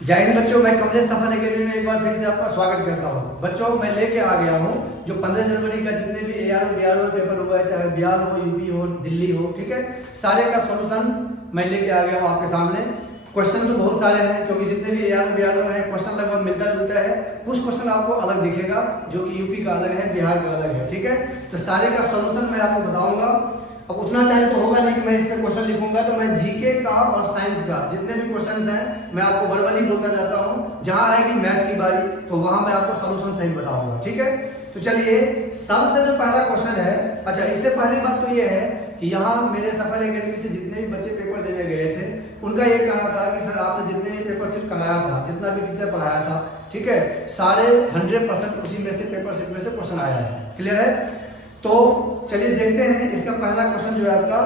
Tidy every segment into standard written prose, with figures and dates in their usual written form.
जय हिंद बच्चों, मैं कमलेश सफल अकेडमी में एक बार फिर से आपका स्वागत करता हूं। बच्चों, मैं लेके आ गया हूं जो 15 जनवरी का जितने भी ARO BRO पेपर हुआ है, चाहे बिहार हो, यूपी हो, दिल्ली हो, ठीक है, सारे का सॉल्यूशन मैं लेके आ गया हूं आपके सामने। क्वेश्चन तो बहुत सारे हैं क्योंकि जितने भी ARO BRO हैं क्वेश्चन लगभग मिलता जुलता है। कुछ क्वेश्चन आपको अलग दिखेगा जो कि यूपी का अलग है, बिहार का अलग है, ठीक है। तो सारे का सॉल्यूशन मैं आपको बताऊंगा। अब उतना टाइम तो होगा नहीं कि मैं इस पर क्वेश्चन लिखूंगा, तो मैं जीके का और साइंस का जितने भी क्वेश्चंस हैं मैं आपको वर्बली बोलता जाता हूं। जहां आएगी मैथ की बारी तो वहां मैं आपको सॉल्यूशन सही बताऊंगा, ठीक है। तो चलिए, सबसे जो पहला क्वेश्चन है, अच्छा इससे पहली बात तो ये है कि यहाँ मेरे सफल एकेडमी से जितने भी बच्चे पेपर देने गए थे उनका ये कहना था कि सर आपने जितने पेपर सेट कराया था, जितना भी टीचर पढ़ाया था, ठीक है, सारे 100% उसी में से पेपर सेट में से क्वेश्चन आया है। क्लियर है? तो चलिए देखते हैं इसका पहला क्वेश्चन जो है आपका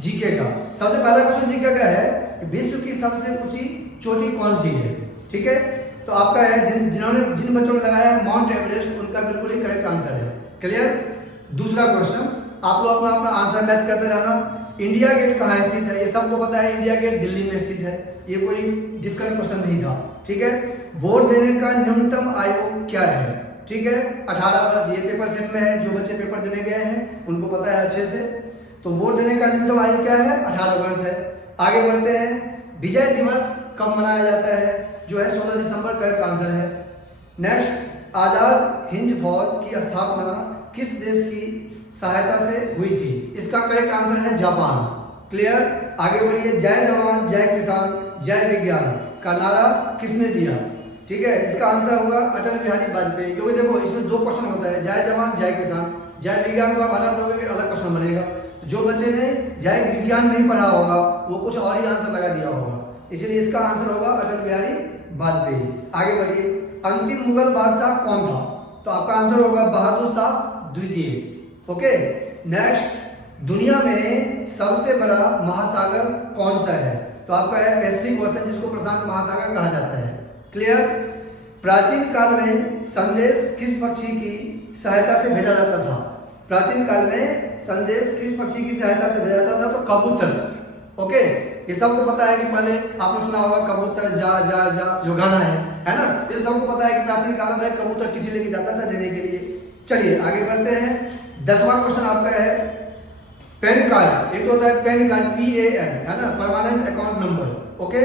जीके का। सबसे पहला क्वेश्चन जीके का है कि विश्व की सबसे ऊंची चोटी कौन सी है, ठीक है। तो आपका है जिन बच्चों ने लगाया है माउंट एवरेस्ट, उनका बिल्कुल ही करेक्ट आंसर है। क्लियर? दूसरा क्वेश्चन, आप लोग अपना अपना आंसर मैच करते रहना। इंडिया गेट कहाँ स्थित है? ये सबको पता है, इंडिया गेट दिल्ली में स्थित है। ये कोई डिफिकल्ट क्वेश्चन नहीं था, ठीक है। वोट देने का न्यूनतम आयु क्या है? ठीक है, 18 वर्ष। ये पेपर सेट में है, जो बच्चे पेपर देने गए हैं उनको पता है अच्छे से। तो वोट देने का न्यूनतम आयु क्या है? 18 वर्ष है। आगे बढ़ते हैं, विजय दिवस कब मनाया जाता है? जो है 16 दिसंबर, करेक्ट आंसर है। नेक्स्ट, आजाद हिंद फौज की स्थापना किस देश की सहायता से हुई थी? इसका करेक्ट आंसर है जापान। क्लियर? आगे बढ़िए, जय जवान जय किसान जय विज्ञान का नारा किसने दिया? ठीक है, इसका आंसर होगा अटल बिहारी वाजपेयी। क्योंकि देखो इसमें दो क्वेश्चन होता है, जय जवान जय किसान। जय विज्ञान को आप हटा दोगे कि अलग क्वेश्चन बनेगा। तो जो बच्चे ने जय विज्ञान नहीं पढ़ा होगा वो कुछ और ही आंसर लगा दिया होगा, इसीलिए इसका आंसर होगा अटल बिहारी वाजपेयी। आगे बढ़िए, अंतिम मुगल बादशाह कौन था? तो आपका आंसर होगा बहादुर शाह द्वितीय। ओके। नेक्स्ट, दुनिया में सबसे बड़ा महासागर कौन सा है? तो आपका है पैसिफिक ओशन, जिसको प्रशांत महासागर कहा जाता है। क्लियर? प्राचीन काल में संदेश किस पक्षी की सहायता से भेजा जाता था? प्राचीन काल में संदेश किस पक्षी की सहायता से भेजा जाता था? तो कबूतर। ओके, ये सबको पता है कि पहले आपने सुना होगा कबूतर जा जा जा, जो गाना है ना। ये सबको पता है कि प्राचीन काल में कबूतर चिट्ठी लेके जाता था देने के लिए। चलिए आगे बढ़ते हैं। 10वां क्वेश्चन आपका है पैन कार्ड। एक तो होता है पैन कार्ड, PAN, है ना, परमानेंट अकाउंट नंबर। ओके,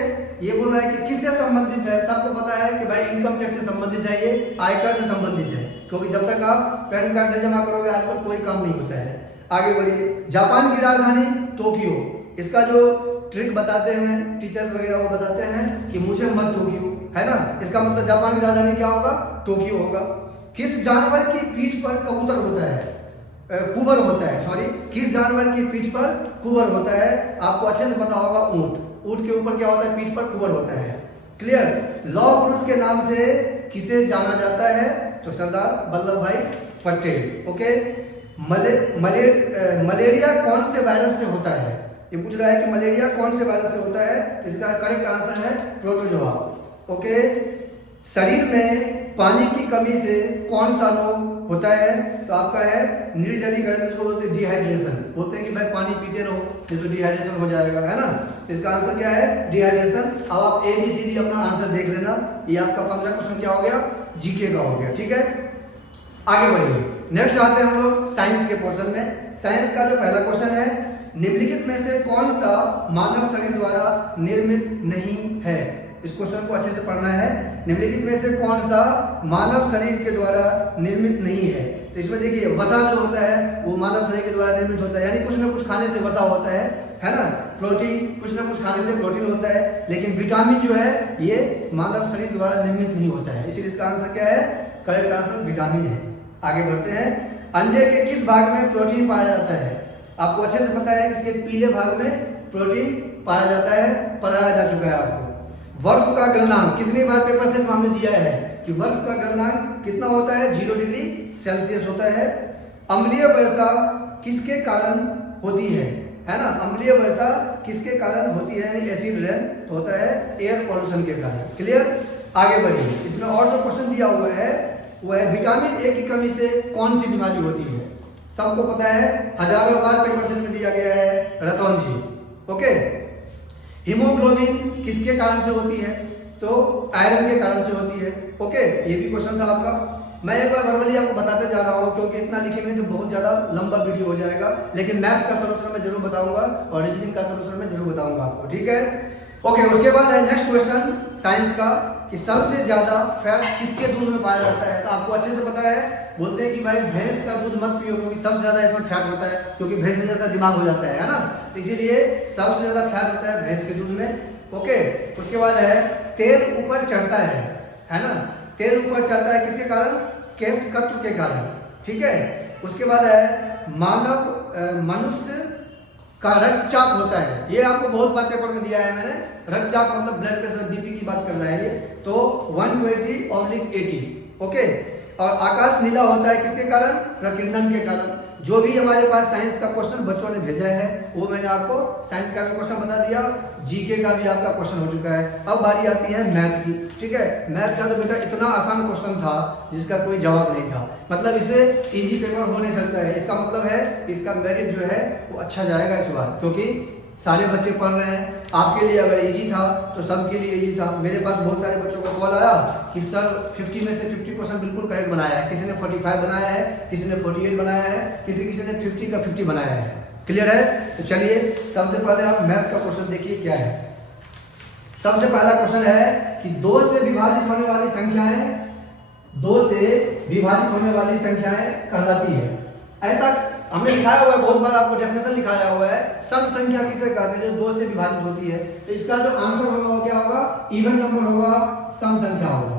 ये बोल रहा है कि किससे संबंधित है? सबको पता है कि भाई इनकम टैक्स से संबंधित है, ये आयकर से संबंधित है, क्योंकि जब तक आप पैन कार्ड नहीं जमा करोगे आजकल कोई काम नहीं होता है। आगे बढ़िए, जापान की राजधानी टोक्यो। इसका जो ट्रिक बताते हैं टीचर्स वगैरह, वो बताते हैं कि मुझे मत टोक्यो, है ना। इसका मतलब जापान की राजधानी क्या होगा? टोक्यो होगा। किस जानवर की पीठ पर कबूतर होता है? कुबर होता है, सॉरी, किस जानवर की पीठ पर कुबर होता है? आपको अच्छे से पता होगा, ऊंट। ऊंट के ऊपर क्या होता है? पीठ पर कुबर होता है। क्लियर? लौह पुरुष के नाम से किसे जाना जाता है? तो सरदार वल्लभ भाई पटेल। ओके। मलेरिया कौन से वायरस से होता है? ये पूछ रहा है कि मलेरिया कौन से वायरस से होता है। इसका करेक्ट आंसर है प्रोटोजोआ। ओके। शरीर में पानी की कमी से कौन सा रोग होता है? तो आपका है निर्जलीकरण, जिसको बोलते हैं डिहाइड्रेशन। बोलते हैं कि भाई पानी पीते रहो नहीं तो डिहाइड्रेशन हो जाएगा, है ना। इसका आंसर क्या है? डिहाइड्रेशन। अब आप ABCD अपना आंसर देख लेना। ये आपका 15 क्वेश्चन क्या हो गया? जीके का हो गया, ठीक है। आगे बढ़िए, नेक्स्ट आते हैं हम लोग साइंस के पोर्शन में। साइंस का जो पहला क्वेश्चन है, निम्नलिखित में से कौन सा मानव शरीर द्वारा निर्मित नहीं है? इस क्वेश्चन को अच्छे से पढ़ना है। निम्नलिखित में से कौन सा मानव शरीर के द्वारा निर्मित नहीं है? तो इसमें देखिए, वसा जो होता है वो मानव शरीर के द्वारा निर्मित होता है, यानी कुछ ना कुछ खाने से वसा होता है ना। प्रोटीन, कुछ ना कुछ खाने से प्रोटीन होता है, लेकिन विटामिन जो है ये मानव शरीर द्वारा निर्मित नहीं होता है, इसीलिए इसका आंसर क्या है? करेक्ट आंसर विटामिन है। आगे बढ़ते हैं, अंडे के किस भाग में प्रोटीन पाया जाता है? आपको अच्छे से पता है कि इसके पीले भाग में प्रोटीन पाया जाता है, पढ़ाया जा चुका है आपको। बर्फ का गलनांक कितनी बार पेपर सेट में हमने दिया है कि बर्फ का गलनांक कितना होता है? 0 डिग्री सेल्सियस होता है। अम्लीय वर्षा किसके कारण होती है ना। अम्लीय वर्षा किसके कारण होती है? यानी एसिड रेन होता है एयर पॉल्यूशन के कारण। क्लियर? आगे बढ़िए, इसमें और जो क्वेश्चन दिया हुआ है वो है विटामिन A की कमी से कौन सी बीमारी होती है? सबको पता है, हजारों बार पेपर सेट में दिया गया है, रतौन जी। ओके। हीमोग्लोबिन किसके कारण से होती है? तो आयरन के कारण से होती है। ओके, ये भी क्वेश्चन था आपका। मैं एक बार वर्बली आपको बताते जा रहा हूँ, क्योंकि इतना लिखेंगे तो बहुत ज्यादा लंबा वीडियो हो जाएगा, लेकिन मैथ का सोल्यूशन मैं जरूर बताऊंगा और रीजनिंग का सोल्यूशन मैं जरूर बताऊंगा आपको, ठीक है। ओके, उसके बाद है नेक्स्ट क्वेश्चन साइंस का कि सबसे ज्यादा फैट किसके दूध में पाया जाता है। तो आपको अच्छे से पता है, बोलते हैं कि भाई भैंस का दूध मत पियो क्योंकि सबसे ज्यादा इसमें फैट होता है, क्योंकि भैंस जैसा दिमाग हो जाता है ना, तो इसीलिए सबसे ज्यादा फैट होता है भैंस के दूध में। ओके, उसके बाद है तेल ऊपर चढ़ता है ना, तेल ऊपर चढ़ता है किसके कारण, केशकत्व के कारण, ठीक है। उसके बाद है मनुष्य का रक्तचाप होता है, ये आपको बहुत बार पेपर में दिया है मैंने, रक्तचाप मतलब ब्लड प्रेशर बीपी की बात कर रहा है ये, तो 120/80। ओके, और आकाश नीला होता है किसके कारण, प्रकीर्णन के कारण। जो भी हमारे पास साइंस का क्वेश्चन बच्चों ने भेजा है वो मैंने आपको साइंस का भी क्वेश्चन बता दिया, जीके का भी आपका क्वेश्चन हो चुका है। अब बारी आती है मैथ की, ठीक है। मैथ का तो बेटा इतना आसान क्वेश्चन था जिसका कोई जवाब नहीं था, मतलब इसे इजी पेपर हो नहीं सकता है। इसका मतलब है इसका मेरिट जो है वो अच्छा जाएगा इस बार, क्योंकि सारे बच्चे पढ़ रहे हैं। आपके लिए अगर इजी था तो सबके लिए इजी था। मेरे पास बहुत सारे बच्चों का कॉल आया कि सर 50 में से 50 क्वेश्चन बिल्कुल करेक्ट बनाया है, किसी ने 45 बनाया है, किसी ने 48 बनाया है, किसी ने 50 का 50 बनाया है। क्लियर है? तो चलिए सबसे पहले आप मैथ का क्वेश्चन देखिए क्या है। सबसे पहला क्वेश्चन है कि 2 से विभाजित होने वाली संख्याएं, 2 से विभाजित होने वाली संख्याएं कहलाती है। ऐसा हमने लिखाया हुआ है, बहुत बार आपको डेफिनेशन लिखाया हुआ है। सम संख्या किसे कहते हैं, जो 2 से विभाजित होती है। तो इसका जो आंसर होगा वो क्या होगा, इवन नंबर होगा, सम संख्या होगा।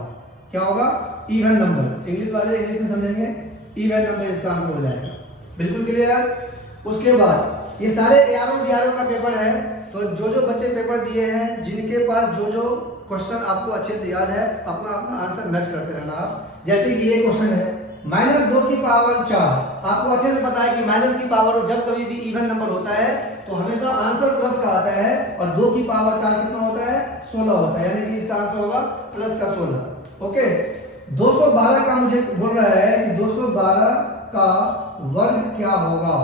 क्या होगा, इवन नंबर। इंग्लिश वाले इंग्लिश में समझेंगे, इवन नंबर इसका आंसर हो जाएगा। बिल्कुल क्लियर। उसके बाद ये सारे 11 का पेपर है, तो जो बच्चे पेपर दिए हैं, जिनके पास जो क्वेश्चन आपको अच्छे से याद है, अपना अपना आंसर मैच करते रहना आप। जैसे कि ये क्वेश्चन है -2 की पावर 4। आपको अच्छे से पता है कि माइनस की पावर जब कभी भी इवन नंबर होता है तो हमेशा आंसर प्लस का आता है, और 2 की पावर 4 कितना होता है, 16 होता है, यानी कि इसका आंसर होगा प्लस का 16। ओके, 212 का मुझे बोल रहा है कि 212 का वर्ग क्या होगा,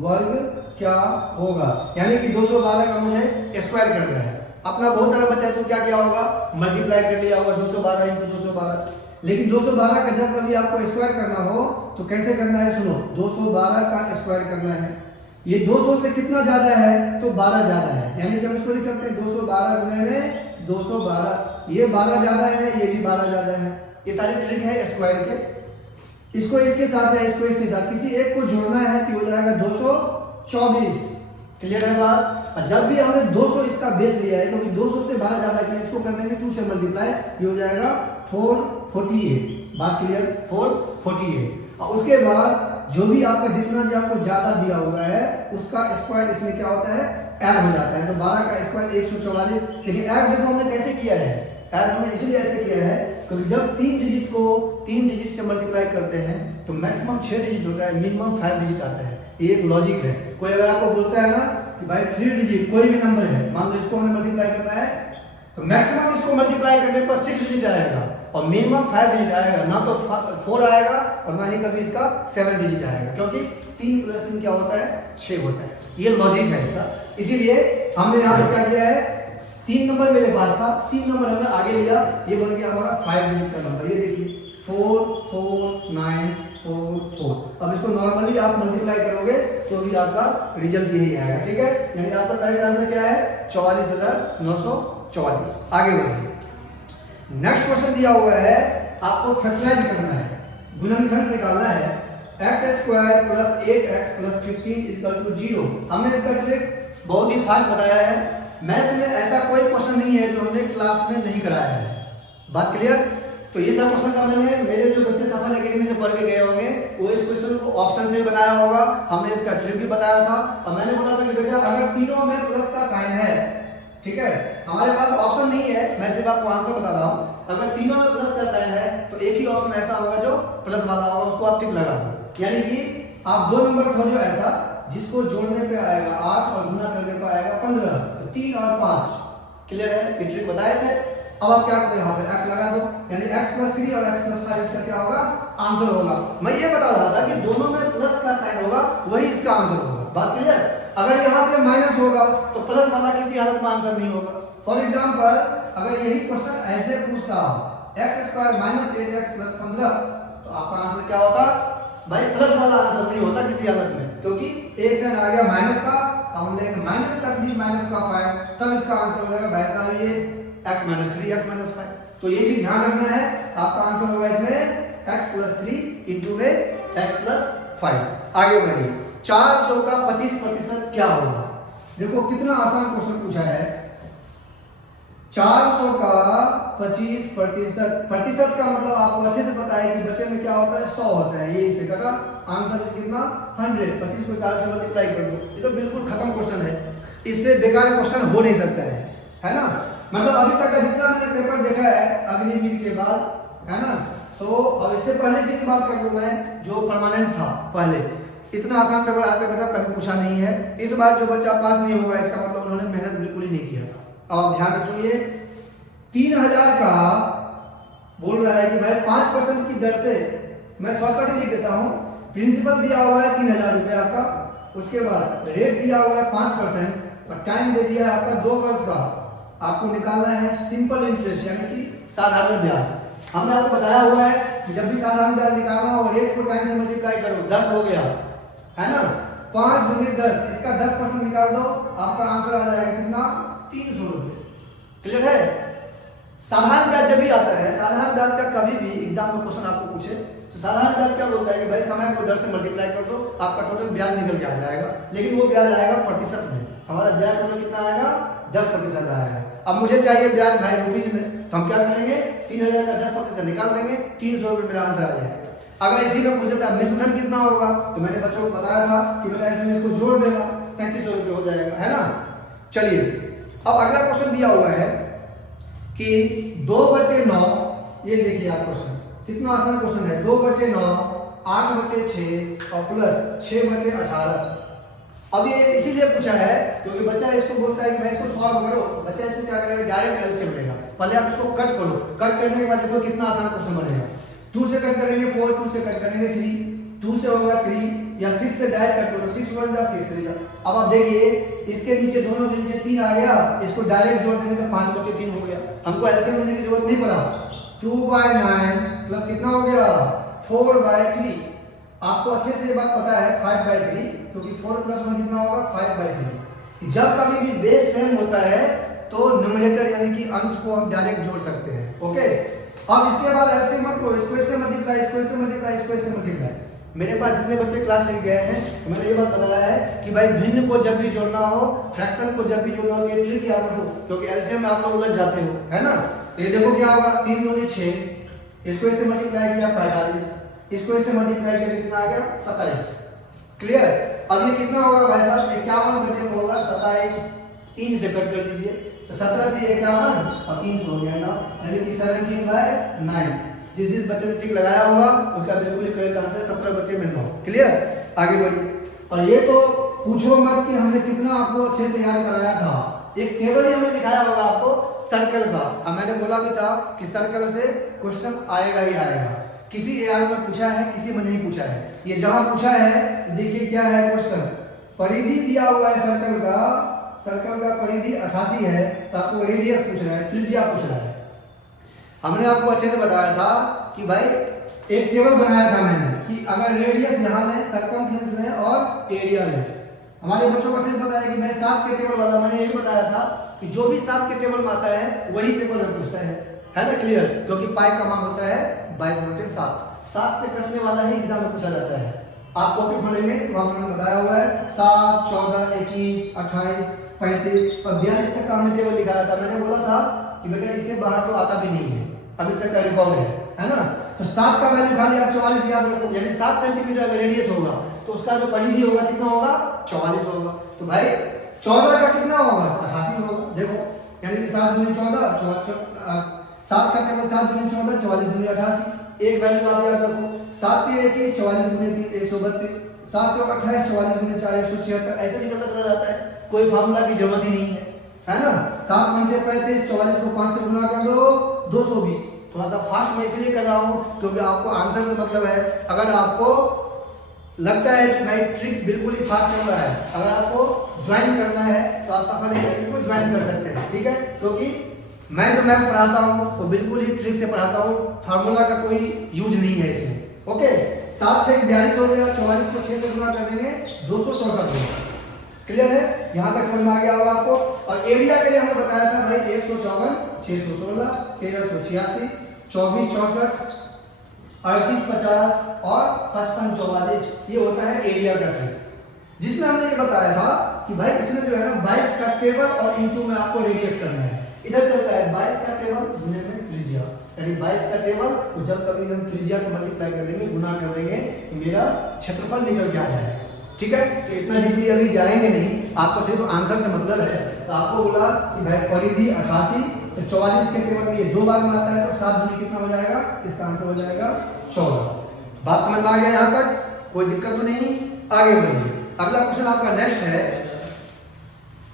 वर्ग क्या होगा, यानी कि 212 का मुझे स्क्वायर करना है। अपना बहुत सारा बच्चा इसको क्या किया होगा, मल्टीप्लाई कर लिया होगा 212 × 212। लेकिन 212 का जब कभी आपको स्क्वायर करना हो तो कैसे करना है, सुनो। 212 का स्क्वायर करना है, ये 200 से कितना ज्यादा है, तो 12 ज्यादा है, यानी कि हम इसको लिख सकते हैं 212 गुणे में 212। ये 12 ज्यादा है, ये भी 12 ज्यादा है। ये सारी ट्रिक है स्क्वायर के। इसको इसके साथ है, इसको इसके साथ, किसी एक को जोड़ना है कि हो जाएगा 224। क्लियर है बात। और जब भी हमने 200 इसका बेस लिया है, क्योंकि 200 से 12 ज्यादा है, इसको कर देंगे 2 से मल्टीप्लाई, ये हो जाएगा 448। बात क्लियर, 448। और उसके बाद जो भी आपका जितना भी आपको ज्यादा दिया हुआ है उसका स्क्वायर इसमें क्या होता है, ऐड हो जाता है। तो 12 का स्क्वायर 144। लेकिन ऐड देखो हमने कैसे किया है, ऐड हमने इसलिए ऐसे किया है क्योंकि जब 3 डिजिट को 3 डिजिट से मल्टीप्लाई करते हैं तो मैक्सिमम 6 डिजिट होता है, मिनिमम 5 डिजिट आता है। ये एक लॉजिक है। कोई अगर आपको बोलता है ना कि भाई 3 डिजिट कोई भी नंबर है, मान लो इसको हमें मल्टीप्लाई करना है, तो मैक्सिमम इसको मल्टीप्लाई करने पर 6 डिजिट आएगा और मिनिमम 5 डिजिट आएगा, ना तो 4 आएगा और ना ही कभी इसका 7 डिजिट आएगा, क्योंकि 3 + 3 क्या होता है, 6 होता है। ये लॉजिक है इसका। इसीलिए हमने यहाँ पे क्या किया है, 3 नंबर मेरे पास था, 3 नंबर हमने आगे लिया, ये बन गया हमारा 5 डिजिट का नंबर। ये देखिए 44944। अब इसको नॉर्मली आप मल्टीप्लाई करोगे तो भी आपका रिजल्ट यही आएगा, ठीक है। यानी आपका करेक्ट आंसर क्या है, 44,944। आगे बढ़िए। नेक्स्ट क्वेश्चन दिया हुआ है, आपको फैक्टराइज करना है, गुणनखंड निकालना है। x² + 8x + 15 = 0। हमने इसका ट्रिक बहुत ही फास्ट बताया है। मैथ में ऐसा कोई क्वेश्चन नहीं है जो हमने क्लास में नहीं कराया है। बात क्लियर। तो ये सब क्वेश्चन का मैंने, मेरे जो बच्चे सफल एकेडमी से पढ़ के गए होंगे वो इस क्वेश्चन को ऑप्शन से बनाया होगा। हमने इसका ट्रिक भी बताया था और मैंने बोला था कि बेटा अगर तीनों में प्लस का साइन है, ठीक है, हमारे पास ऑप्शन नहीं है, मैं सिर्फ आपको आंसर बता रहा हूं। अगर तीनों में प्लस का साइन है तो एक ही ऑप्शन ऐसा होगा जो प्लस वाला होगा, उसको आप टिक लगा दो। यानी कि आप 2 नंबर खोजो ऐसा जिसको जोड़ने पे आएगा 8 और गुना करने पे आएगा 15, तो 3 और 5। क्लियर है, ये ट्रिक बताए थे। अब आप क्या करोगे, यहाँ पे x लगा दो, यानी x + 3 और x + 5 इसका क्या होगा, आंसर होगा। मैं ये बता रहा था कि दोनों में प्लस का साइन होगा, वही इसका आंसर होगा। बात क्लियर। अगर यहाँ पे माइनस होगा तो प्लस वाला किसी हालत में आंसर नहीं होगा। फॉर एग्जांपल अगर यही क्वेश्चन ऐसे पूछता x² माइनस 8x प्लस 15, तो आपका आंसर क्या होता भाई? प्लस वाला आंसर नहीं होता किसी हालत में, क्योंकि एक साइन आ गया माइनस का, अब हम लेंगे माइनस का 3 माइनस का 5, तब इसका आंसर हो जाएगा भाई साहब ये x माइनस 3 x माइनस 5। तो ये चीज ध्यान रखना है, आपका आंसर होगा इसमें x प्लस 3 इंटू में x प्लस 5। आगे बढ़िए, 400 का 25% क्या होगा? देखो कितना आसान क्वेश्चन पूछा है। 400 का 25% का मतलब आपको अच्छे से पता है कि बच्चे में क्या होता है, 100 होता है, ये इससे कटा, आंसर इस कितना 100। 25 को 4 से मल्टीप्लाई कर दो, ये तो बिल्कुल खत्म क्वेश्चन है, इससे बेकार क्वेश्चन हो नहीं सकता है ना। मतलब अभी तक का जितना मैंने पेपर देखा है अग्निवीर के बाद, है ना, तो अब इससे पहले की बात कर लूं मैं, जो परमानेंट था पहले, इतना आसान पेपर आज तक बेटा कभी पूछा नहीं है। इस बार जो बच्चा पास नहीं होगा इसका मतलब उन्होंने मेहनत बिल्कुल ही नहीं किया था। अब आप ध्यान से सुनिए, 3000 का बोल रहा है कि भाई 5% की दर से, मैं शॉर्टकट ही लिख देता हूं, प्रिंसिपल दिया हुआ है 3000 रुपए आपका, उसके बाद रेट दिया हुआ है 5% और टाइम दे दिया है आपका 2 वर्ष का। आपको निकालना है सिंपल इंटरेस्ट यानी कि साधारण ब्याज। हमने आपको बताया हुआ है कि जब भी साधारण ब्याज निकालना हो, रेट को टाइम से मल्टीप्लाई करो, 10 हो गया, है ना, 5 गुने 10, इसका 10% निकाल दो, आपका आंसर आ जाएगा कितना, 300 रुपए। क्लियर है? साधारण ब्याज जब भी आता है, साधारण ब्याज का कभी भी एग्जाम में क्वेश्चन आपको पूछे तो साधारण ब्याज क्या बोलता है कि भाई समय को 10 से मल्टीप्लाई कर दो, आपका टोटल ब्याज निकल के आ जाएगा, लेकिन वो ब्याज आएगा प्रतिशत में। हमारा ब्याज टोटल कितना आएगा, 10% आएगा। अब मुझे चाहिए ब्याज भाई रुपीज में, तो हम क्या करेंगे, 3000 का 10% निकाल देंगे, 300 रुपए मेरा आंसर आ जाएगा। अगर इसी में पूछा था मिश्रण कितना होगा, तो मैंने बच्चों को बताया था कि बेटा इसमें इसको जोड़ देना, 3300 रुपए हो जाएगा, है ना। चलिए अब अगला क्वेश्चन दिया हुआ है कि 2/9, ये देखिए आप क्वेश्चन, कितना आसान क्वेश्चन है। 2/9, 8/6 और प्लस 6/18। अब ये इसीलिए पूछा है क्योंकि बच्चा इसको बोलता है कि भाई इसको सॉल्व करो, बच्चा इसको क्या करेगा, डायरेक्ट एलसीएम लेगा। पहले आप इसको कट करो, कट करने के बाद देखो कितना आसान क्वेश्चन बनेगा। 2 से कट करेंगे 4, 2 से कट करेंगे 3, 2 से होगा 3, या 6 से डायरेक्ट कट करो, 6 1 जा 6 3 जा। अब आप देखिए इसके नीचे, दोनों के नीचे 3 आ गया, इसको डायरेक्ट जोड़ देंगे तो 5/3 हो गया। हमको एलसीएम लेने की जरूरत नहीं पड़ा। 2/9 प्लस कितना हो गया, 4/3। आपको अच्छे से ये बात पता है 5/3, क्योंकि 4 + 1 कितना होगा, 5/3। जब कभी भी बेस सेम होता है तो न्यूमरेटर यानी कि अंश को हम डायरेक्ट जोड़ सकते हैं। ओके, अब इसके बाद एलसीएम मत लो, इसको इससे मल्टीप्लाई, इसको इससे मल्टीप्लाई, इसको इससे मल्टीप्लाई। मेरे पास जितने बच्चे क्लास लेके गए हैं तो मैंने ये बात बताया है कि भाई भिन्न को जब भी जोड़ना हो, फ्रैक्शन को जब भी जोड़ना हो, ये ट्रिक याद रखो, क्योंकि एलसीएम में आप लोग उलझ जाते हो, है ना। ये देखो क्या होगा, 3 दूनी 6, इसको इससे मल्टीप्लाई किया 45, इसको इससे मल्टीप्लाई किया कितना आ गया, 27। क्लियर? अब ये कितना होगा भाई साहब, 51 बटे को होगा 27, 3 से कट कर दीजिए तो 17 × 51 और 300 हो गया ना, यानी कि 17/9। जिस बच्चे ने टिक लगाया होगा उसका बिल्कुल करेक्ट आंसर 17/9। क्लियर? आगे बढ़िए। और ये तो पूछो मत कि हमने कितना आपको अच्छे से याद कराया था। एक टेबल ही हमने दिखाया होगा आपको सर्कल का, और मैंने बोला भी था कि सर्कल से क्वेश्चन आएगा ही आएगा। किसी एआर में पूछा है, किसी में नहीं पूछा है। ये जहां पूछा है देखिए क्या है क्वेश्चन, परिधि दिया हुआ है सर्कल का परिधि 88 है, तो आपको रेडियस पूछ रहा है, त्रिज्या पूछ रहा है। हमने आपको अच्छे से बताया था कि भाई एक टेबल बनाया था मैंने कि अगर रेडियस यहाँ लें, सर्कमफ्रेंस लें और एरिया लें। हमारे बच्चों को अच्छे से बताया कि भाई 7 के टेबल वाला, मैंने यही बताया था कि जो भी 7 के टेबल में आता है वही टेबल में पूछता है ना। क्लियर? क्योंकि पाई का मान होता है 22/7, 7 से कटने वाला ही एग्जाम में पूछा जाता है। आप कॉपी खोलेंगे तो वहां पर बताया हुआ है 7, 14, 21, 28, 35 और 42 तक का हमने टेबल लिखाया था। मैंने बोला था कि बेटा इससे बाहर तो आता भी नहीं है, अभी तक का रिकॉर्ड है ना। तो 7 का वैल्यू खाली आप 44 याद रखो, यानी 7 सेंटीमीटर अगर रेडियस होगा तो उसका जो परिधि होगा कितना होगा, 44 होगा। तो भाई 14 का कितना होगा, 88 होगा। देखो यानी कि 7 × 14, 7 का टेबल 7 × 14, 44 × 88। एक वैल्यू आप याद रखो, 7 × 21, 44 × 3, 132, 7 × 28, 44 × 4, 176। ऐसे निकलता चला जाता है, कोई फार्मूला की जरूरत ही नहीं है ना। 7 × 5 = 35, 44 को 5 से गुना कर दो 220। थोड़ा सा फास्ट मैं इसलिए कर रहा हूं क्योंकि आपको आंसर से मतलब है। अगर आपको लगता है कि भाई ट्रिक बिल्कुल ही फास्ट चल रहा है, अगर आपको ज्वाइन करना है तो आप सफल एकेडमी को ज्वाइन कर सकते हैं, ठीक है। क्योंकि मैं जो मैथ्स पढ़ाता हूँ वो बिल्कुल ही ट्रिक से पढ़ाता हूँ, फार्मूला का कोई यूज नहीं है इसमें। ओके, 7 से 42 हो गया, 44 को 6 से गुना कर देंगे 264 होगा। क्लियर है? यहाँ तक समझ में आ गया होगा आपको। और एरिया के लिए हमने बताया था भाई 154, 616, 1386, 24 64, 38 50 और 55 44, ये होता है एरिया का ट्रिक। जिसमें हमने ये बताया था कि भाई इसमें जो है ना 22 का टेबल और इंटू में आपको रेडियस करना है। इधर चलता है 22 का टेबल गुने में त्रिज्या, यानी 22 का टेबल तो जब कभी हम त्रिज्या से मल्टीप्लाई कर देंगे, गुना कर देंगे, तो मेरा क्षेत्रफल निकल के आ जाएगा। ठीक है, तो इतना डीपली अभी जाएंगे नहीं, आपको सिर्फ आंसर से मतलब है। तो आपको बोला कि भाई परिधि 88, तो 44 के टेबल में ये 2 बार में आता है, तो 7 दूनी कितना हो जाएगा? इसका आंसर हो जाएगा 14। बात समझ में आ गया यहाँ तक? कोई दिक्कत तो नहीं? आगे बढ़िए। अगला क्वेश्चन आपका नेक्स्ट है।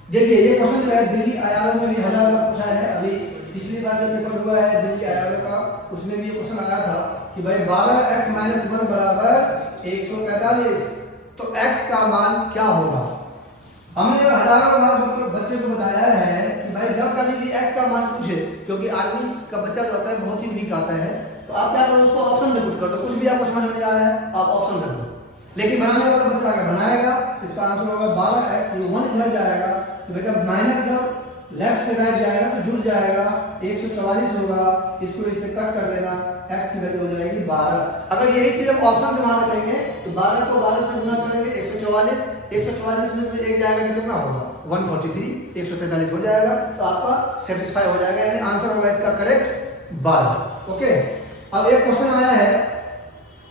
देखिए ये क्वेश्चन जो है दिल्ली आईआरओ में भी 1000 का पूछा है। अभी पिछली बार जब पेपर हुआ है दिल्ली आईआरओ का, उसमें भी ये क्वेश्चन आया था कि भाई 12x - 1 बराबर 145, तो x का मान क्या होगा? हमने जब हजारों बार बच्चे को बताया है कि भाई जब कभी भी x का मान पूछे, क्योंकि आर्मी का बच्चा जो आता है बहुत ही वीक आता है, तो आप क्या करो, उसको ऑप्शन में पुट कर दो। कुछ भी आपको समझ में नहीं आ रहा है आप ऑप्शन कर दो, लेकिन बनाने वाला बच्चा अगर बनाएगा इसका आंसर होगा 12x, ये 1 इधर जाएगा, तो बेटा माइनस जब लेफ्ट से राइट जाएगा तो जुड़ जाएगा, 144 होगा, इसको इससे कट कर लेना, x की वैल्यू हो जाएगी 12। अगर यही चीज हम ऑप्शन से वहां रखेंगे तो 12 को 12 से गुना करेंगे 144, 144 में से 1 जाएगा तो कितना होगा? 143, 143 हो जाएगा, तो आपका सेटिस्फाई हो जाएगा, यानी आंसर होगा इसका करेक्ट 12। ओके, अब एक क्वेश्चन आया है,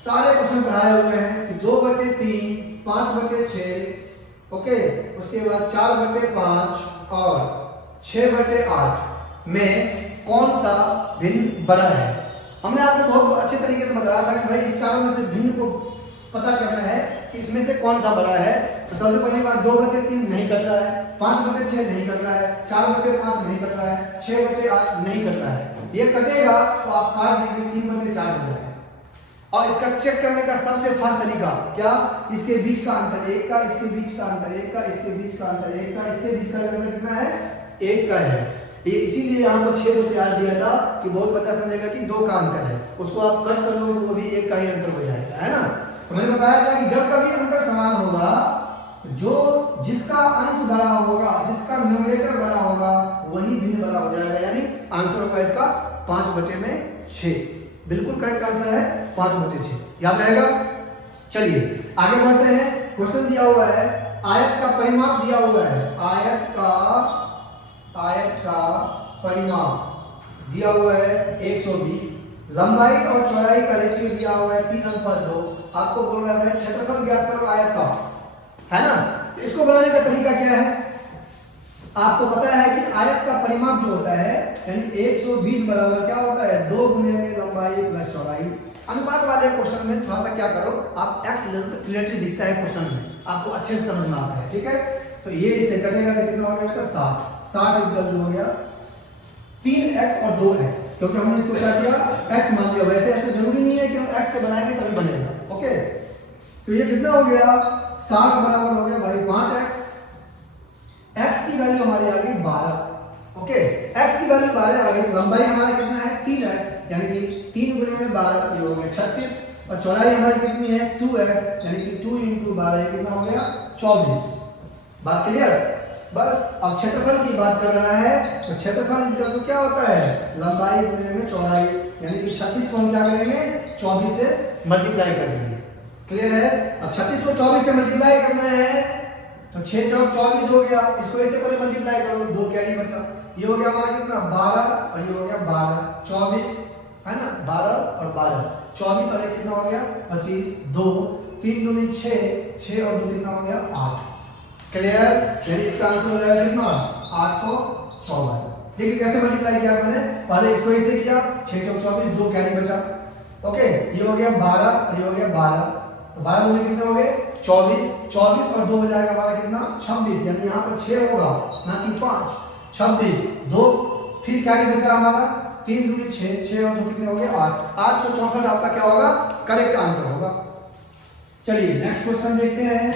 सारे क्वेश्चन पढ़ाए हुए हैं कि 2/3, 5/6, ओके, उसके बाद 4/5 और 6/8 में कौन सा भिन्न बड़ा है? हमने आपको बहुत अच्छे तरीके से बताया था कि भाई इस चारों में से भिन्न को पता करना है कि इसमें से कौन सा बड़ा है। तो सबसे पहली बात 2/3 नहीं कट रहा है, 5/6 नहीं कट रहा है, 4/5 नहीं कट रहा है, 6/8 नहीं कट रहा है। ये कटेगा तो आप काट देंगे 3/4 हो जाएगा। और इसका चेक करने का सबसे फास्ट तरीका क्या? इसके बीच का अंतर 1 का, इसके बीच का अंतर 1 का, इसके बीच का अंतर 1 का, इसके बीच का अंतर कितना है? 1 का है। ये इसीलिए यहाँ पर 6/8 दिया था कि बहुत बच्चा समझेगा कि 2 का अंतर है, उसको आप कट करोगे तो वो भी 1 का ही अंतर हो जाएगा, है ना? तो मैंने बताया था कि जब कभी अंतर समान होगा, जो जिसका अंश बड़ा होगा, जिसका न्यूमरेटर बड़ा होगा, वही भिन्न बड़ा हो जाएगा, यानी आंसर होगा इसका 5/6। बिल्कुल करेक्ट आंसर है 5/6, याद रहेगा। चलिए आगे बढ़ते हैं। क्वेश्चन दिया हुआ है, आयत का परिमाप दिया हुआ है, आयत का परिमाप दिया हुआ है 120, लंबाई और चौड़ाई का रेशियो दिया हुआ है 3:2। आपको बोल रहा है क्षेत्रफल ज्ञात करो आयत का, है ना? तो इसको बनाने का तरीका क्या है? आपको पता है कि आयत का परिमाप जो होता है यानी 120 बराबर क्या होता है? 2 गुने में लंबाई प्लस चौड़ाई। अनुपात वाले क्वेश्चन में थोड़ा सा क्या करो, आप x क्लियरली दिखता है क्वेश्चन में, आपको अच्छे से समझ में आता है, ठीक है? तो ये इससे कटेगा तो कितना हो गया इसका 60 इक्वल हो गया 3x और 2x, क्योंकि हमने इसको क्या किया x मान लिया। वैसे ऐसे जरूरी नहीं है कि हम x से बनाएंगे तभी बनेगा। ओके, तो ये कितना हो गया? 60 बराबर हो गया भाई 5x, x की वैल्यू हमारी आ गई 12। ओके, x की वैल्यू 12 आ गई, लंबाई हमारा कितना है 3x, यानी कि 3 गुने में 12 ये हो गया 36, और चौड़ाई हमारी कितनी है 2x, यानी कि 2 × 12 कितना हो गया 24। बात क्लियर? बस अब क्षेत्रफल की बात कर रहा है, तो क्षेत्रफल इक्वल टू क्या होता है? लंबाई गुने में चौड़ाई, यानी कि 36 को हम क्या करेंगे 24 से मल्टीप्लाई कर देंगे। क्लियर है? अब 36 को 24 से मल्टीप्लाई करना है तो 6 × 24 हो गया, इसको इससे पहले मल्टीप्लाई करो, 2 कैरी बचा, ये हो गया हमारा कितना 12 और ये हो गया 12, 24 है ना, 12 और 12, 24 और 1 कितना हो गया 25, 2 3 दूनी 6, 6 और 2 कितना हो गया 8। क्लियर? चलिए इसका आंसर हो जाएगा कितना 854। देखिए कैसे मल्टीप्लाई किया मैंने, पहले इसको ऐसे किया 6 × 24, 2 कैरी बचा। ओके, ये हो गया 12 और ये हो गया 12, तो 12 दूनी कितने हो गए 24, 24 और 2 हो जाएगा हमारा कितना 26, यानी यहाँ पर 6 होगा ना कि 5, 26, 2 फिर कैरी बचा हमारा 3 दूनी 6, 6 और 2 कितने हो गए 8, 864 आपका क्या होगा करेक्ट आंसर होगा। चलिए नेक्स्ट क्वेश्चन देखते हैं।